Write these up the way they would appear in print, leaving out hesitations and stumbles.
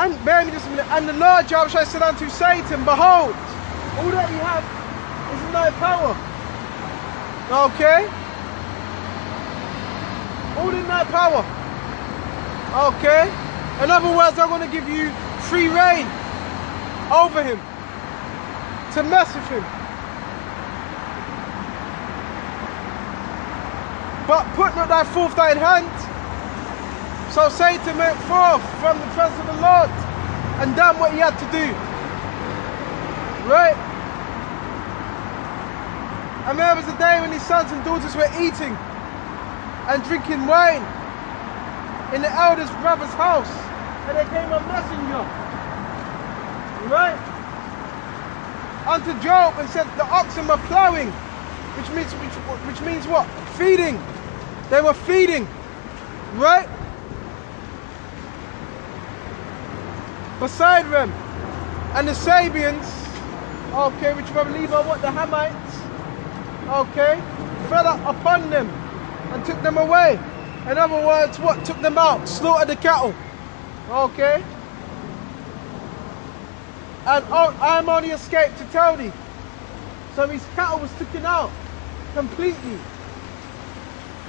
And bear me just a minute. And the Lord Yahawah said unto Satan, behold, all that you have is in thy power. Okay? All in thy power. Okay? In other words, I'm going to give you free reign over him, to mess with him. But put not thy forth thine hand. So Satan went forth from the presence of the Lord and done what he had to do. Right? And there was a day when his sons and daughters were eating and drinking wine in the eldest brother's house, and there came a messenger, right, unto Job and said the oxen were plowing, which means what? Feeding. They were feeding, right? Beside them, and the Sabians, okay, which I believe are what, the Hamites, okay, fell up upon them and took them away. In other words, what? Took them out, slaughtered the cattle, okay? And I'm only escaped to tell thee. So his cattle was taken out completely,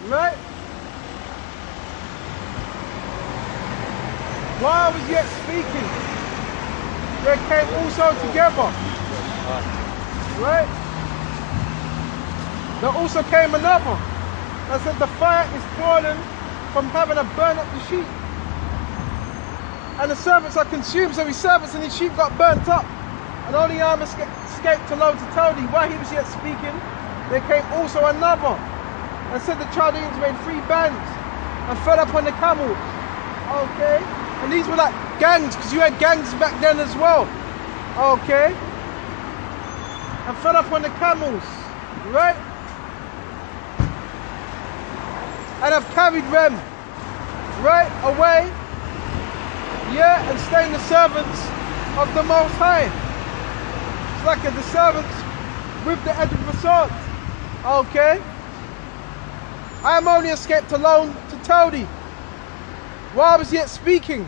right? While I was yet speaking, they came also together, right? There also came another and said the fire is fallen from heaven and burn up the sheep. And the servants are consumed, so his servants and his sheep got burnt up. And only I escaped alone to tell thee, while he was yet speaking, there came also another and said the Chaldeans made 3 bands and fell upon the camels. Okay? And these were like gangs, because you had gangs back then as well. Okay? And fell upon the camels, right? And have carried them, right, away, yeah, and slain the servants of the Most High. It's like the servants with the edge of the sword. Okay? I am only escaped alone to tell thee. While I was yet speaking,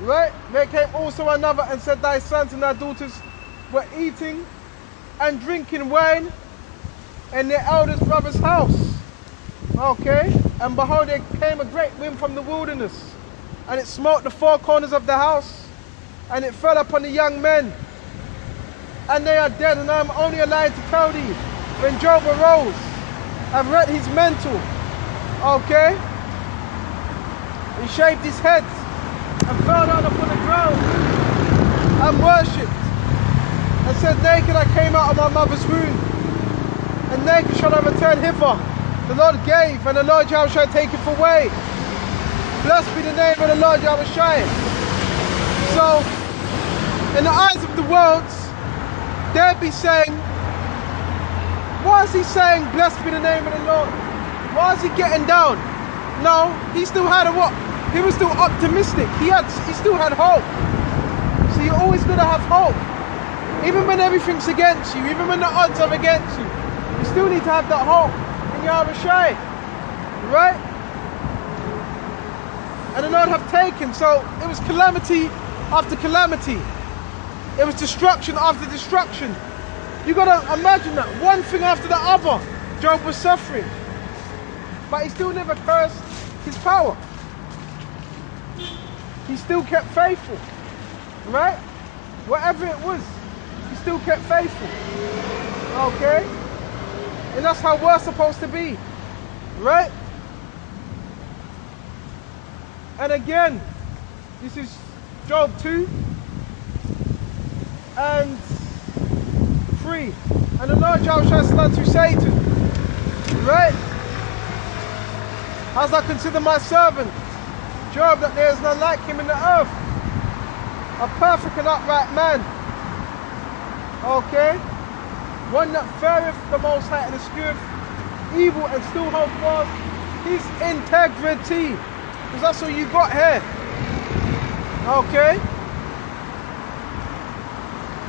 right, there came also another and said, thy sons and thy daughters were eating and drinking wine in their eldest brother's house. Okay, and behold, there came a great wind from the wilderness, and it smote the 4 corners of the house, and it fell upon the young men, and they are dead. And I am only alive to tell thee, when Job arose and read his mantle, okay, he shaved his head and fell down upon the ground and worshipped, and said, naked I came out of my mother's womb, and naked shall I return hither. The Lord gave, and the Lord Yahawah taketh away. Blessed be the name of the Lord Yahawah. So, in the eyes of the world, they'd be saying, why is he saying, blessed be the name of the Lord? Why is he getting down? No, he still had a what? He was still optimistic. He still had hope. So you're always going to have hope. Even when everything's against you, even when the odds are against you, you still need to have that hope. Yahawah, right? And the Lord have taken, so it was calamity after calamity. It was destruction after destruction. You gotta imagine that, one thing after the other, Job was suffering. But he still never cursed his power. He still kept faithful, right? Whatever it was, he still kept faithful, okay? And that's how we're supposed to be, right? And again, this is Job 2 and 3. And the Lord Yahawah said unto Satan, right? As I consider my servant, Job, that there is none like him in the earth, a perfect and upright man, okay? One that feareth the Most High and escheweth evil and still hold fast his integrity. Because that's all you got here. Okay?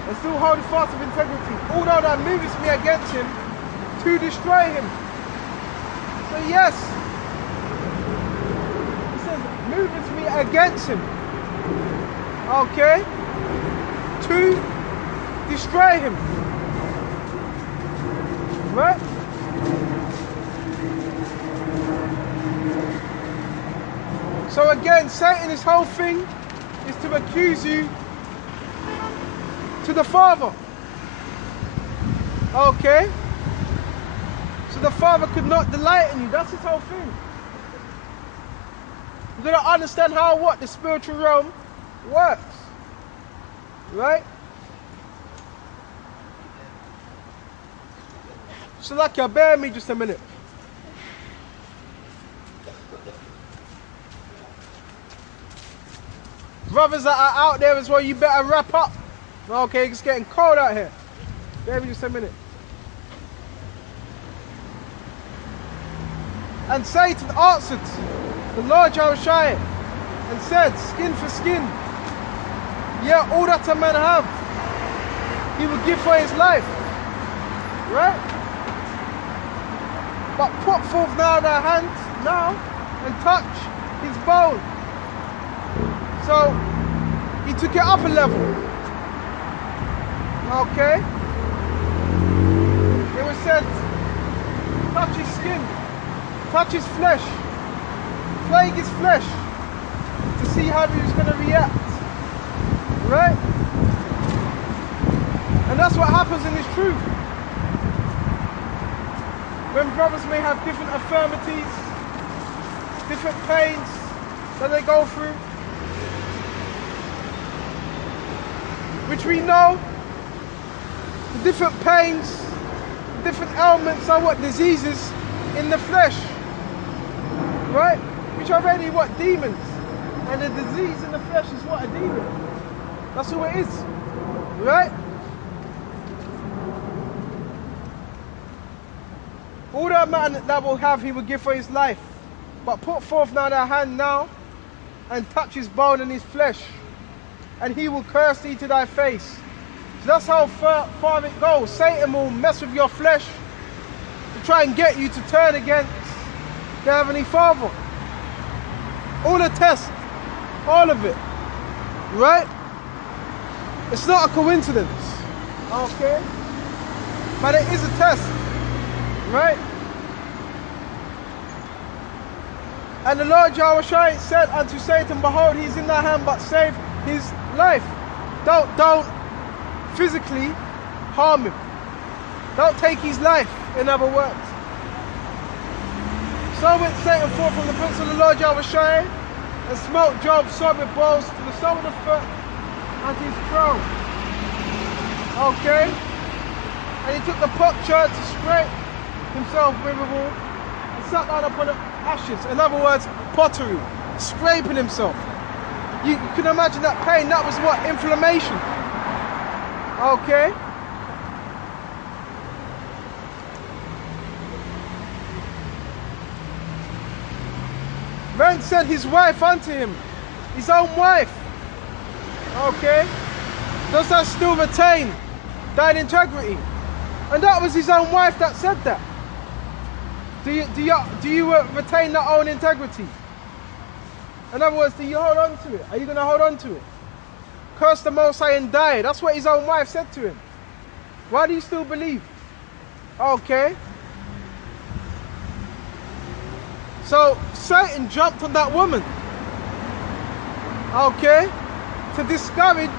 And still hold fast of integrity. Although thou movest me against him to destroy him. So yes, he says, movest me against him. okay, to destroy him, right? So again, Satan's whole thing is to accuse you to the Father, okay? So the Father could not delight in you. That's his whole thing. You've got to understand how the spiritual realm works, right? So like, bear me just a minute. Brothers that are out there as well, you better wrap up. Okay, it's getting cold out here. Bear me just a minute. And Satan answered the Lord Yahawah and said, skin for skin. Yeah, all that a man have, he will give for his life. Right? But put forth now thy hand now and touch his bone. So he took it up a level. Okay? It was said, touch his skin, touch his flesh, plague his flesh to see how he was going to react. Right? And that's what happens in this truth. When brothers may have different infirmities, different pains that they go through, which we know, the different pains, the different ailments are diseases in the flesh, right? Which are really demons. And the disease in the flesh is a demon. That's who it is, right? All that man that will have, he will give for his life. But put forth now thy hand now, and touch his bone and his flesh, and he will curse thee to thy face. So that's how far it goes. Satan will mess with your flesh to try and get you to turn against the Heavenly Father. All the tests, all of it, right? It's not a coincidence, okay? But it is a test, right? And the Lord Yahawah said unto Satan, behold, he is in thy hand, but save his life. Don't physically harm him. Don't take his life, in other words. So went Satan forth from the presence of the Lord Yahawah and smote Job sore with blows to the sole of the foot and his throne. Okay? And he took the potsherd to scrape himself withal and sat down upon the ashes. In other words, pottery, scraping himself. You can imagine that pain. That was inflammation. Okay? Man said his wife unto him, his own wife. Okay? Does that still retain thine integrity? And that was his own wife that said that. Do you retain that own integrity? In other words, do you hold on to it? Are you going to hold on to it? Curse the Most High and die. That's what his own wife said to him. Why do you still believe? Okay. So Satan jumped on that woman. Okay. To discourage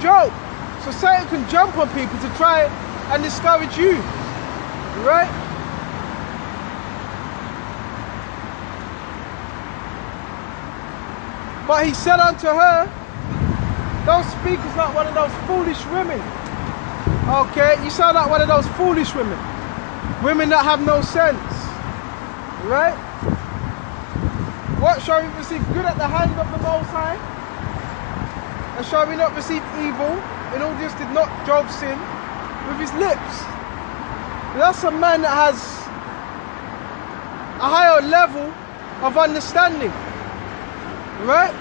Job. So Satan can jump on people to try and discourage you. Right? But he said unto her, don't speak as like one of those foolish women. Okay, you sound like one of those foolish women. Women that have no sense. Right? What, shall we receive good at the hand of the Most High? And shall we not receive evil? In all this did not Job sin with his lips. That's a man that has a higher level of understanding. Right?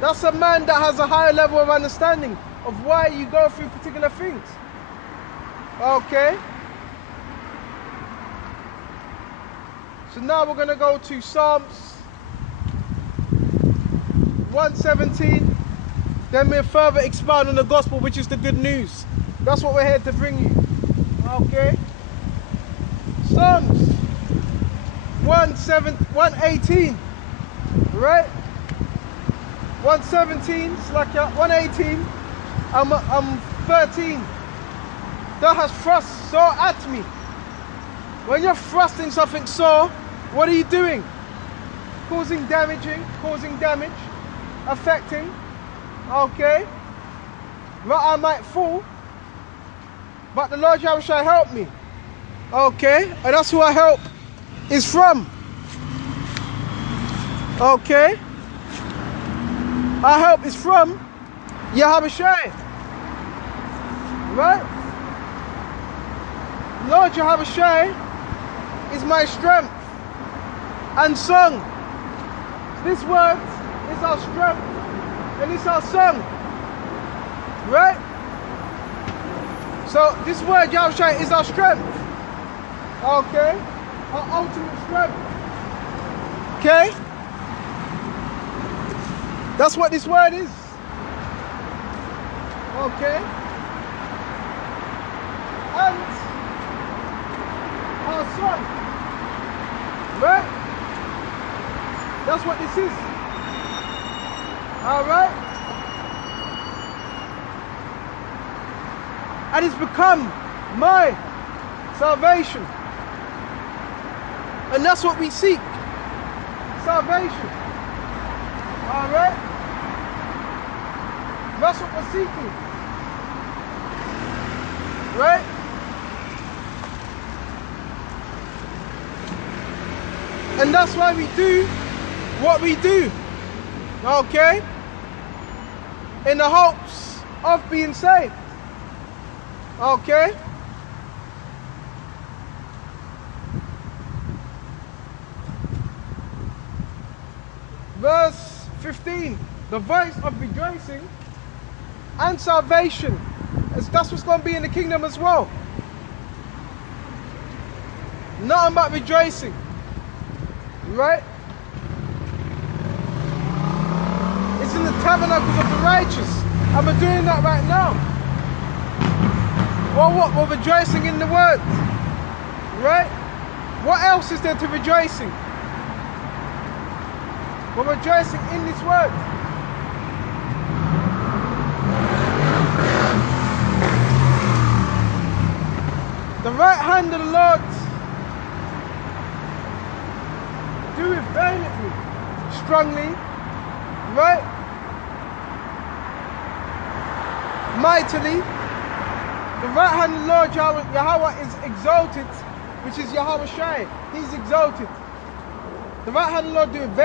That's a man that has a higher level of understanding of why you go through particular things. Okay? So now we're going to go to Psalms 1:17. Then we'll further expound on the gospel, which is the good news. That's what we're here to bring you. Okay? Psalms 118. Right? 117, it's like 118. I'm 13. Thou hast thrust sore at me. When you're thrusting something sore, what are you doing? Causing damage, affecting. Okay? That I might fall, but the Lord Yahweh shall help me. Okay? And that's who our help is from. Okay? Our help is from Yahawah. Right? Lord Yahawah is my strength and song. This word is our strength and it's our song. Right? So this word Yahawah is our strength. Okay? Our ultimate strength. Okay? That's what this word is. Okay? And our son. Right? That's what this is. Alright? And it's become my salvation. And that's what we seek. Salvation. Alright? That's what we're seeking. Right? And that's why we do what we do. Okay? In the hopes of being saved. Okay? Verse 15. The voice of rejoicing and salvation. That's what's going to be in the kingdom as well. Nothing but rejoicing. Right? It's in the tabernacles of the righteous. And we're doing that right now. Well, what? We're rejoicing in the word. Right? What else is there to rejoicing? We're rejoicing in this word. The right hand of the Lord doeth valiantly, strongly, right? Mightily. The right hand of the Lord Yahawah is exalted, which is Yahawah. He's exalted. The right hand of the Lord doeth valiantly.